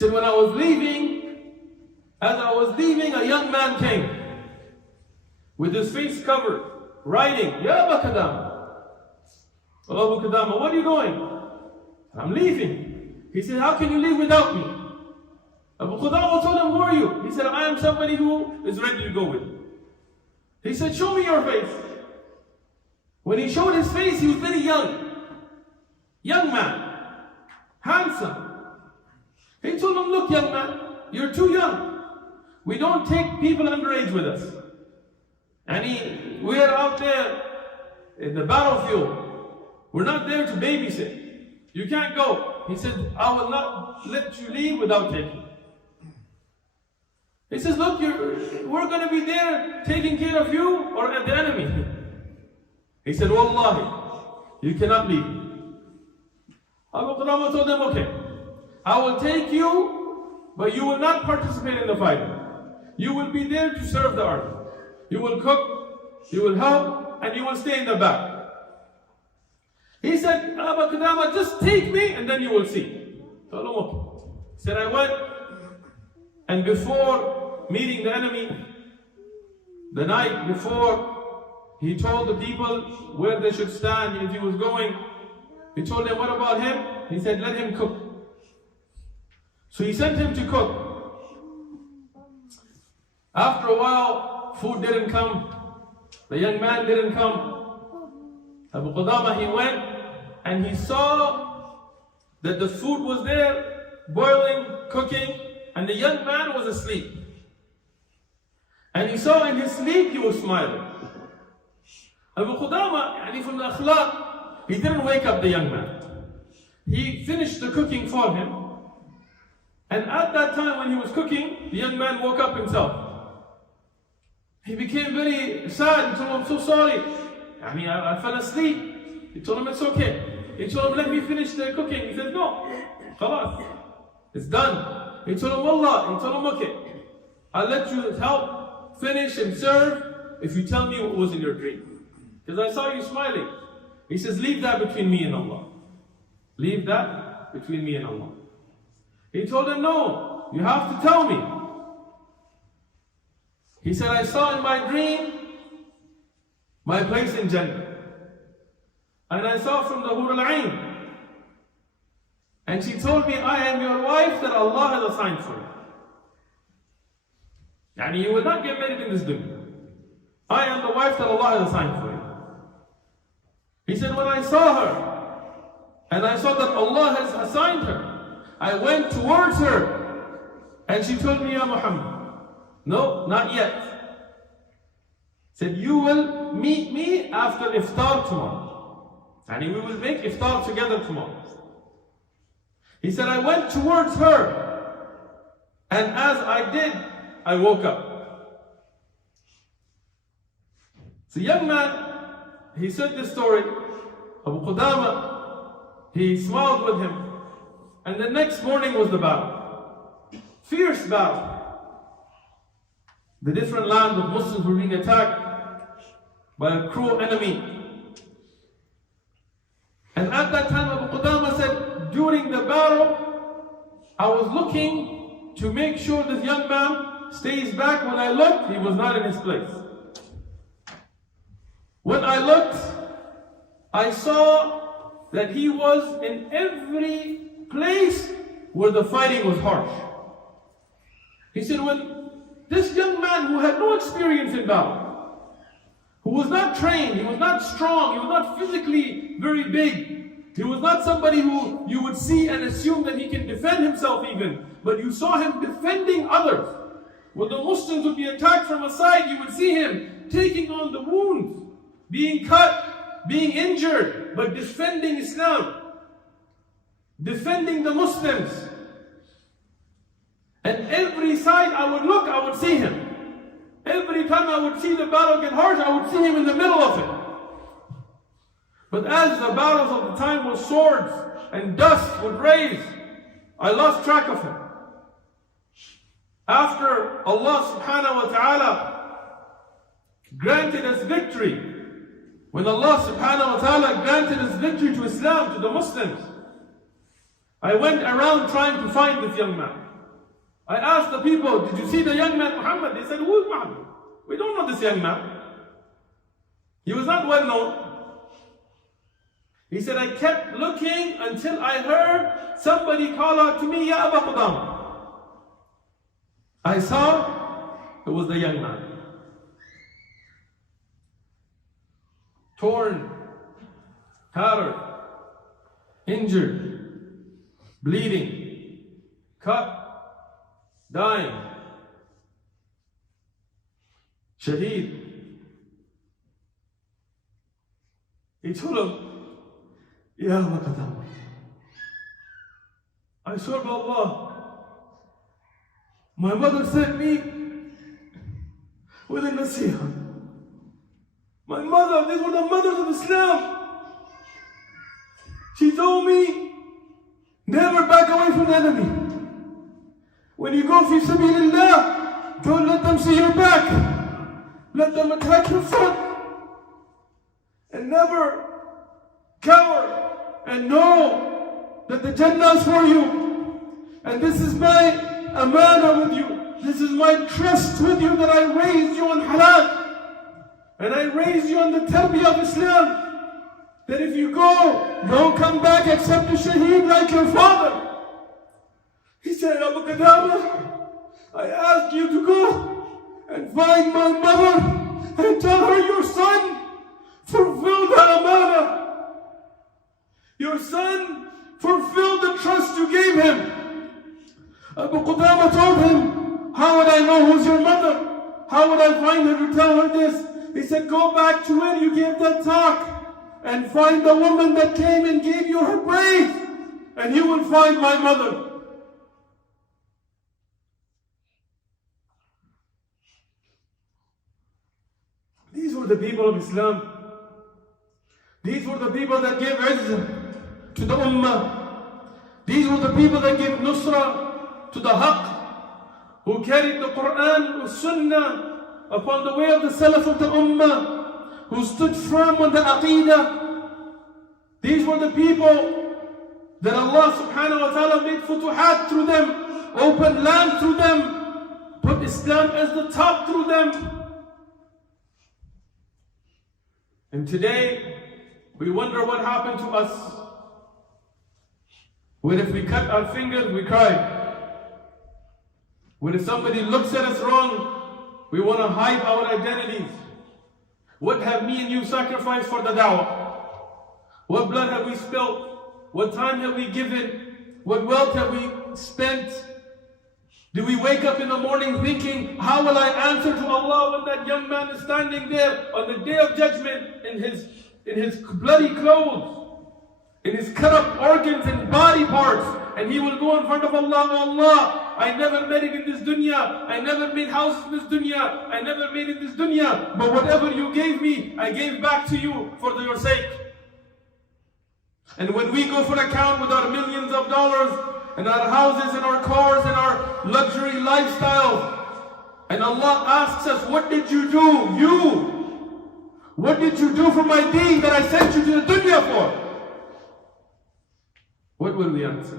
said, when I was leaving, a young man came with his face covered, writing, Ya Abu Qadama. Oh, Abu Qadama, what are you doing? I'm leaving. He said, how can you leave without me? Abu Qadama told him, who are you? He said, I am somebody who is ready to go with you. He said, show me your face. When he showed his face, he was very young man, handsome. He told him, look, young man, you're too young. We don't take people underage with us. And we are out there in the battlefield. We're not there to babysit. You can't go. He said, I will not let you leave without taking. He says, look, we're going to be there taking care of you or the enemy. He said, Wallahi, you cannot leave. Abu Qadama told them, okay, I will take you, but you will not participate in the fighting. You will be there to serve the army. You will cook, you will help, and you will stay in the back. He said, Abu Qadama, just take me and then you will see. Told him, okay. He said, I went, and before meeting the enemy, the night before, he told the people where they should stand if he was going. He told them, what about him? He said, let him cook. So he sent him to cook. After a while, food didn't come. The young man didn't come. Abu Qadama, he went and he saw that the food was there, boiling, cooking, and the young man was asleep. And he saw in his sleep, he was smiling. Abu Qadama, from the akhlaq, he didn't wake up the young man. He finished the cooking for him. And at that time when he was cooking, the young man woke up himself. He became very sad. He told him, I'm so sorry. I fell asleep. He told him, it's okay. He told him, let me finish the cooking. He said, no, khalas, it's done. He told him, Wallah. He told him, okay, I'll let you help, finish and serve if you tell me what was in your dream. Because I saw you smiling. He says, leave that between me and Allah. Leave that between me and Allah. He told him, no, you have to tell me. He said, I saw in my dream my place in Jannah. And I saw from the Hur al-Ain. And she told me, I am your wife that Allah has assigned for you. You will not get married in this dunya. I am the wife that Allah has assigned for you. He said, when I saw her, and I saw that Allah has assigned her, I went towards her, and she told me, Ya Muhammad, no, not yet. Said, you will meet me after iftar tomorrow. And we will make iftar together tomorrow. He said, I went towards her, and as I did, I woke up. So young man, he said this story, Abu Qadama, he smiled with him. And the next morning was the battle. Fierce battle. The different lands of Muslims were being attacked by a cruel enemy. And at that time Abu Qadama said, during the battle, I was looking to make sure this young man stays back. When I looked, he was not in his place. When I looked, I saw that he was in every place where the fighting was harsh. He said, when this young man who had no experience in battle, who was not trained, he was not strong, he was not physically very big, he was not somebody who you would see and assume that he can defend himself even, but you saw him defending others. When the Muslims would be attacked from a side, you would see him taking on the wounds, being cut, being injured, but defending Islam, defending the Muslims. And every side I would look, I would see him. Every time I would see the battle get harsh, I would see him in the middle of it. But as the battles of the time with swords and dust would raise, I lost track of him. After Allah subhanahu wa ta'ala granted us victory, when Allah subhanahu wa ta'ala granted us victory to Islam, to the Muslims, I went around trying to find this young man. I asked the people, did you see the young man Muhammad? They said, who is Muhammad? We don't know this young man. He was not well known. He said, I kept looking until I heard somebody call out to me, Ya Aba Qudama. I saw it was the young man. Torn, tattered, injured, bleeding, cut, dying, shaheed. He told him, Ya Aba Qudama, I swear by Allah, my mother sent me with a nasiha. My mother, these were the mothers of Islam. She told me, never back away from the enemy. When you go fi sabilillah, don't let them see your back. Let them attack your front. And never cower. And know that the Jannah is for you. And this is my amana with you. This is my trust with you that I raised you on halal. And I raised you on the tarbiyah of Islam. That if you go, don't come back except a shaheed like your father. He said, Abu Qudama, I asked you to go and find my mother and tell her your son fulfilled the amana. Your son fulfilled the trust you gave him. Abu Qudama told him, how would I know who's your mother? How would I find her to tell her this? He said, go back to when you gave that talk and find the woman that came and gave you her praise, and you will find my mother. These were the people of Islam. These were the people that gave izzah to the ummah. These were the people that gave nusrah to the haqq, who carried the Quran or Sunnah upon the way of the Salaf of the Ummah, who stood firm on the Aqeedah. These were the people that Allah subhanahu wa ta'ala made futuhat through them, opened land through them, put Islam as the top through them. And today, we wonder what happened to us. When if we cut our fingers, we cry. When if somebody looks at us wrong, we want to hide our identities. What have me and you sacrificed for the da'wah? What blood have we spilled? What time have we given? What wealth have we spent? Do we wake up in the morning thinking, how will I answer to Allah when that young man is standing there on the day of judgment in his bloody clothes, in his cut up organs and body parts, and he will go in front of Allah, Allah, I never made it in this dunya, I never made houses in this dunya, I never made it in this dunya, but whatever you gave me, I gave back to you for your sake. And when we go for account with our millions of dollars, and our houses, and our cars, and our luxury lifestyle, and Allah asks us, what did you do? You! What did you do for my deen that I sent you to the dunya for? What will we answer?